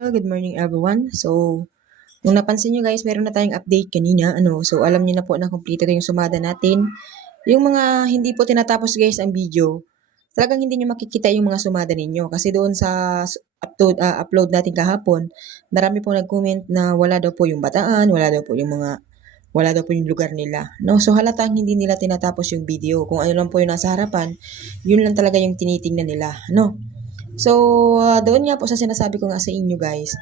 Good morning everyone. Kung napansin nyo guys, meron na tayong update kanina. So alam niyo na po na complete na yung sumada natin. Yung mga hindi po tinatapos guys ang video, talagang hindi nyo makikita yung mga sumada ninyo. Kasi doon sa upload natin kahapon, marami po nag-comment na wala daw po yung bataan, wala daw po yung lugar nila. No? So halatang hindi nila tinatapos yung video. Kung ano lang po yung nasa harapan, yun lang talaga yung tinitingnan nila. No? So, doon nga po sa sinasabi ko nga sa inyo guys,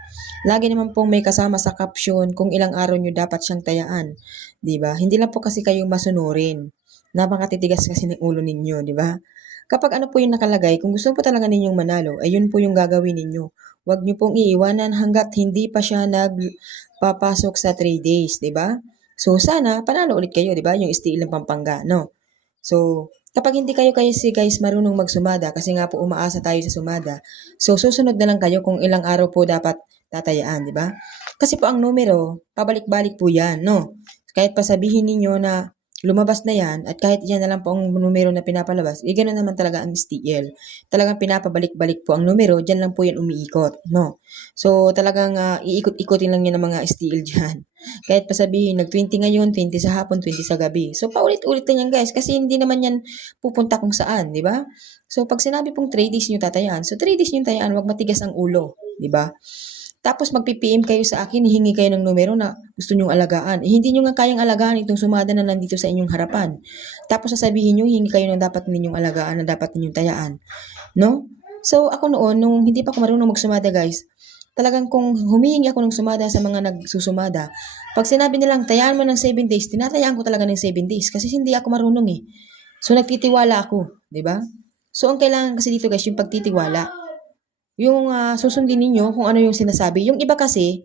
lagi naman pong may kasama sa caption kung ilang araw nyo dapat siyang tayaan. 'Di ba? Hindi lang po kasi kayo masunurin. Napakatitigas kasi ng ulo ninyo, 'di ba? Kapag ano po yung nakalagay, kung gusto po talaga ninyong manalo, ayun po yung gagawin ninyo. Huwag nyo pong iiwanan hanggat hindi pa siya nagpapasok sa 3 days, 'di ba? So, sana panalo ulit kayo, 'di ba? Yung Steel ng Pampanga, no? So, kapag hindi kayo kasi guys marunong magsumada, kasi nga po umaasa tayo sa sumada, so susunod na lang kayo kung ilang araw po dapat tatayaan, di ba? Kasi po ang numero, pabalik-balik po yan, no? Kahit pa sabihin ninyo na lumabas na yan, at kahit yan na lang po ang numero na pinapalabas, ganoon naman talaga ang STL. Talagang pinapabalik-balik po ang numero, dyan lang po yan umiikot, no? So, talagang iikot-ikotin lang yan ng mga STL dyan. Kahit pa sabihin, nag-20 ngayon, 20 sa hapon, 20 sa gabi. So, paulit-ulit na yan guys, kasi hindi naman yan pupunta kung saan, di ba? So, pag sinabi pong 3 days nyo tatayaan, so 3 days nyo tayaan, wag matigas ang ulo, di ba? Tapos magpi-PM kayo sa akin, hihingi kayo ng numero na gusto nyong alagaan. Hindi nyo nga kayang alagaan itong sumada na nandito sa inyong harapan. Tapos sasabihin nyo, hingi kayo ng dapat ninyong alagaan, na dapat ninyong tayaan. No? So, ako noon, nung hindi pa ako marunong magsumada guys, talagang kung humihingi ako ng sumada sa mga nagsusumada, pag sinabi nilang tayaan mo ng 7 days, tinatayaan ko talaga ng 7 days kasi hindi ako marunong eh. So, nagtitiwala ako, di ba? So, ang kailangan kasi dito guys, yung pagtitiwala. Yung susundin ninyo kung ano yung sinasabi. Yung iba kasi,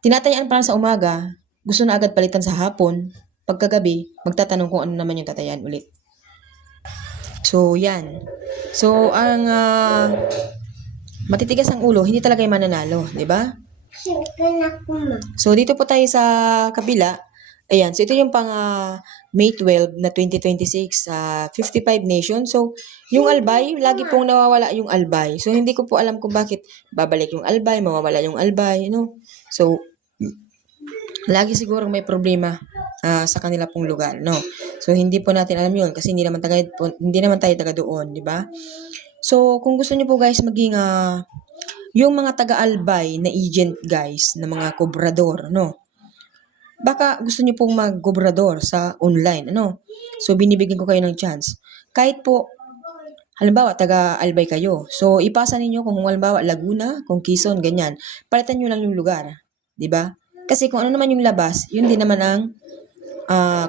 tinatayaan pa lang sa umaga, gusto na agad palitan sa hapon, pagkagabi, magtatanong kung ano naman yung tatayaan ulit. So, yan. So, ang matitigas ang ulo, hindi talaga yung mananalo, di ba? So, dito po tayo sa kabila. Ayan, so ito yung pang May 12 na 2026, 55 nations. So, yung albay, lagi pong nawawala yung albay. So, hindi ko po alam kung bakit babalik yung albay, mawawala yung albay, So, lagi siguro may problema sa kanila pong lugar, no? So, hindi po natin alam yun kasi hindi naman tayo taga doon, di ba? So, kung gusto niyo po guys maging yung mga taga-albay na agent guys, na mga kobrador, no? Baka gusto niyo pong mag-gobrador sa online, ano? So, binibigyan ko kayo ng chance. Kahit po, halimbawa, taga-Albay kayo. So, ipasa ninyo kung halimbawa, Laguna, kung Quezon, ganyan. Palitan nyo lang yung lugar. 'Di ba? Kasi kung ano naman yung labas, yun din naman ang,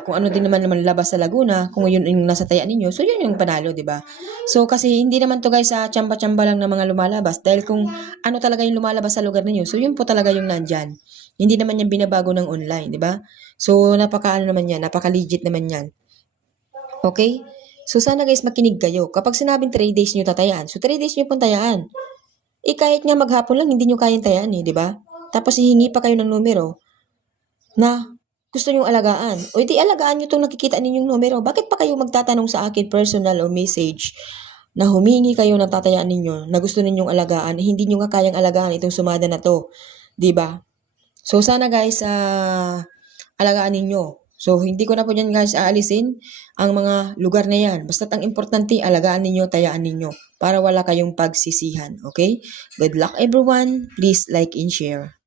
kung ano din naman labas sa Laguna, kung yun yung nasa tayaan ninyo, so yun yung panalo, 'di ba? So, kasi hindi naman to guys sa tsamba-tsamba lang ng mga lumalabas. Dahil kung ano talaga yung lumalabas sa lugar ninyo, so yun po talaga yung nandyan. Hindi naman yan binabago ng online, di ba? So, napaka-ano naman yan, napaka-legit naman yan. Okay? So, sana guys makinig kayo. Kapag sinabing 3 days nyo tatayaan, so 3 days nyo pong tayaan. Kahit nga maghapon lang, hindi nyo kayang tayaan di ba? Tapos hihingi pa kayo ng numero na gusto nyong alagaan. O di alagaan nyo itong nakikita ninyong numero. Bakit pa kayo magtatanong sa akin personal o message na humingi kayo ng tatayaan ninyo na gusto ninyong alagaan, hindi nyo nga kayang alagaan itong sumada na to. Di ba? So, sana guys, alagaan ninyo. So, hindi ko na po dyan guys aalisin ang mga lugar na yan. Basta ang importante, alagaan ninyo, tayaan ninyo para wala kayong pagsisihan. Okay? Good luck everyone. Please like and share.